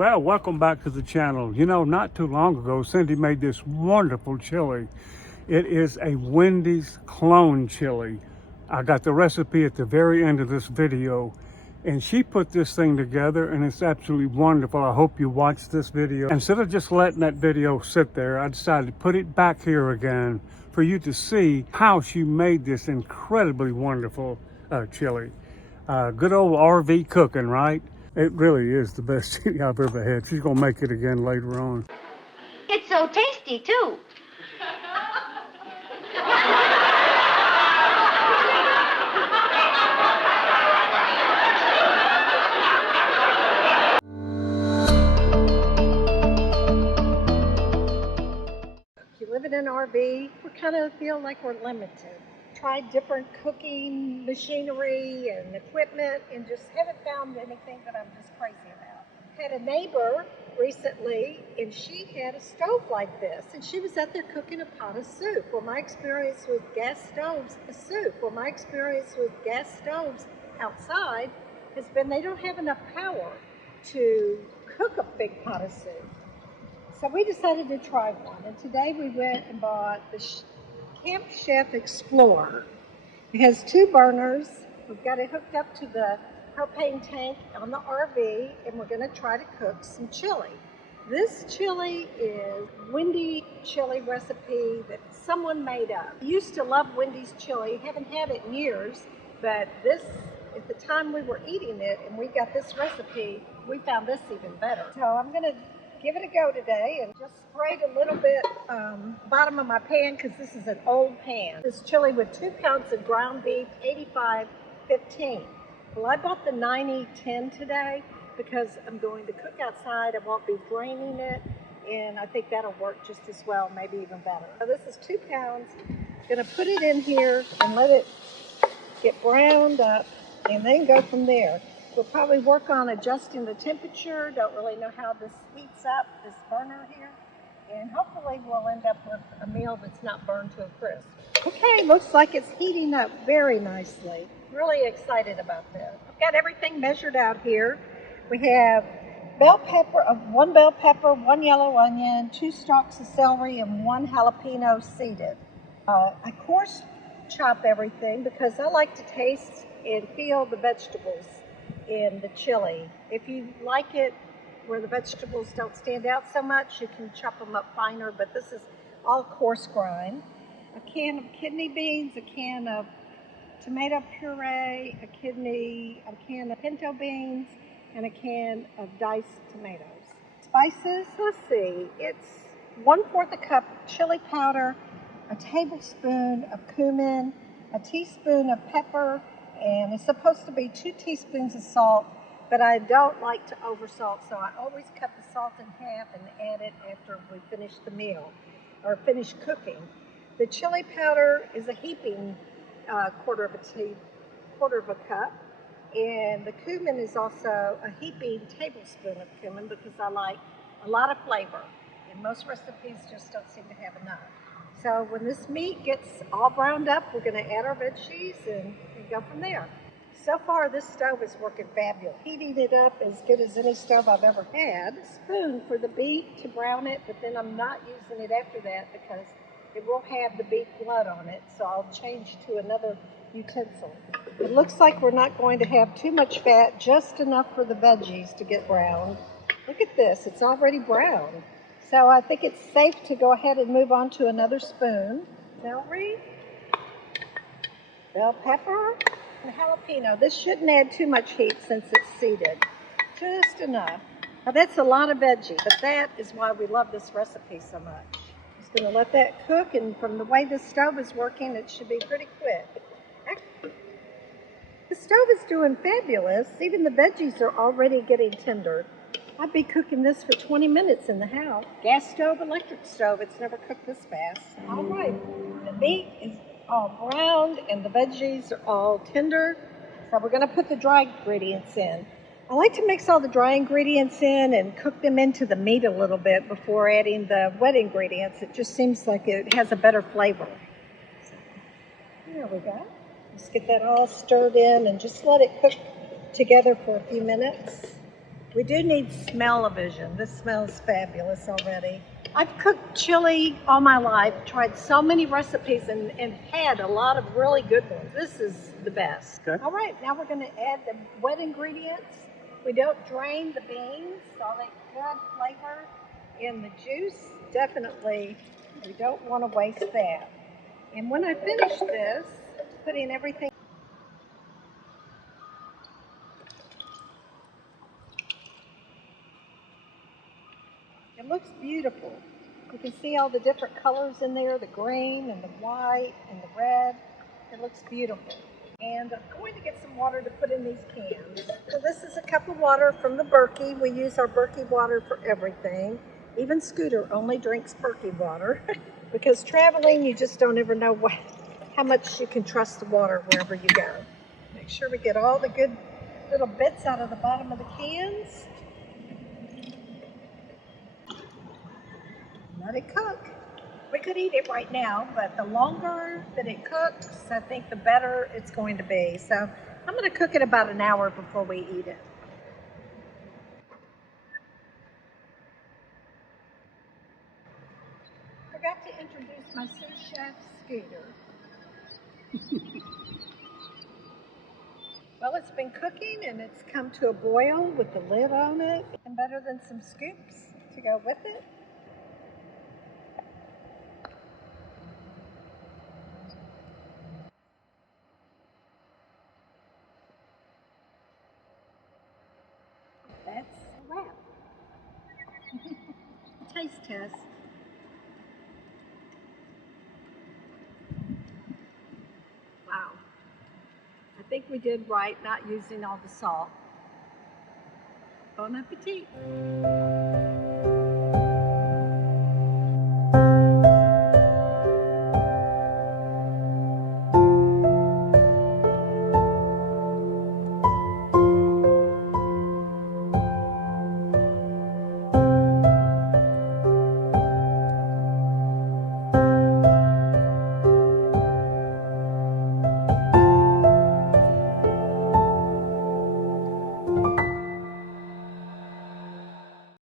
Well, welcome back to the channel. You know, not too long ago, Cindy made this wonderful chili. It is a Wendy's clone chili. I got the recipe at the very end of this video, and she put this thing together, and it's absolutely wonderful. I hope you watch this video. Instead of just letting that video sit there, I decided to put it back here again for you to see how she made this incredibly wonderful chili. Good old RV cooking, right? It really is the best chili I've ever had. She's gonna make it again later on. It's so tasty, too. If you live in an RV, we kind of feel like we're limited. Tried different cooking machinery and equipment and just haven't found anything that I'm just crazy about. Had a neighbor recently and she had a stove like this and she was out there cooking a pot of soup. Well, my experience with gas stoves outside has been they don't have enough power to cook a big pot of soup. So we decided to try one, and today we went and bought the Camp Chef Explorer. It has 2 burners. We've got it hooked up to the propane tank on the RV, and we're going to try to cook some chili. This chili is Wendy chili recipe that someone made up. I used to love Wendy's chili. Haven't had it in years, but this, at the time we were eating it and we got this recipe, we found this even better. So I'm going to give it a go today and just sprayed a little bit bottom of my pan because this is an old pan. This chili with 2 pounds of ground beef, 85-15. Well, I bought the 90-10 today because I'm going to cook outside. I won't be draining it, and I think that'll work just as well, maybe even better. So this is 2 pounds. I'm gonna put it in here and let it get browned up and then go from there. We'll probably work on adjusting the temperature. Don't really know how this heats up, this burner here. And hopefully we'll end up with a meal that's not burned to a crisp. Okay, looks like it's heating up very nicely. Really excited about this. I've got everything measured out here. We have bell pepper, 1 bell pepper, 1 yellow onion, 2 stalks of celery, and 1 jalapeno seeded. I coarse chop everything because I like to taste and feel the vegetables in the chili. If you like it where the vegetables don't stand out so much, you can chop them up finer, but this is all coarse grind. A can of kidney beans, a can of tomato puree, a can of pinto beans, and a can of diced tomatoes. Spices, let's see, it's 1/4 a cup chili powder, a tablespoon of cumin, a teaspoon of pepper, and it's supposed to be 2 teaspoons of salt, but I don't like to oversalt, so I always cut the salt in half and add it after we finish the meal or finish cooking. The chili powder is a heaping quarter of a cup, and the cumin is also a heaping tablespoon of cumin because I like a lot of flavor, and most recipes just don't seem to have enough. So when this meat gets all browned up, we're going to add our veggies and go from there. So far, this stove is working fabulous. Heating it up as good as any stove I've ever had. A spoon for the beef to brown it, but then I'm not using it after that because it will have the beef blood on it, so I'll change to another utensil. It looks like we're not going to have too much fat, just enough for the veggies to get browned. Look at this, it's already brown. So I think it's safe to go ahead and move on to another spoon. Celery, bell pepper, and jalapeno. This shouldn't add too much heat since it's seeded. Just enough. Now that's a lot of veggie, but that is why we love this recipe so much. Just going to let that cook, and from the way this stove is working, it should be pretty quick. The stove is doing fabulous. Even the veggies are already getting tender. I'd be cooking this for 20 minutes in the house. Gas stove, electric stove, it's never cooked this fast. All right, the meat is all browned and the veggies are all tender. So we're gonna put the dry ingredients in. I like to mix all the dry ingredients in and cook them into the meat a little bit before adding the wet ingredients. It just seems like it has a better flavor. So, there we go. Let's get that all stirred in and just let it cook together for a few minutes. We do need smell-o-vision. This smells fabulous already. I've cooked chili all my life, tried so many recipes and had a lot of really good ones. This is the best. Okay. All right, now we're going to add the wet ingredients. We don't drain the beans, so they good flavor in the juice. Definitely, we don't want to waste that. And when I finish this, putting everything. It looks beautiful. You can see all the different colors in there, the green and the white and the red. It looks beautiful. And I'm going to get some water to put in these cans. So this is a cup of water from the Berkey. We use our Berkey water for everything. Even Scooter only drinks Berkey water because traveling, you just don't ever know how much you can trust the water wherever you go. Make sure we get all the good little bits out of the bottom of the cans. Let it cook. We could eat it right now, but the longer that it cooks, I think the better it's going to be. So I'm going to cook it about an hour before we eat it. Forgot to introduce my sous chef, Scooter. Well, it's been cooking and it's come to a boil with the lid on it. And better than some scoops to go with it. That's a wrap. Taste test. Wow. I think we did right not using all the salt. Bon appetit.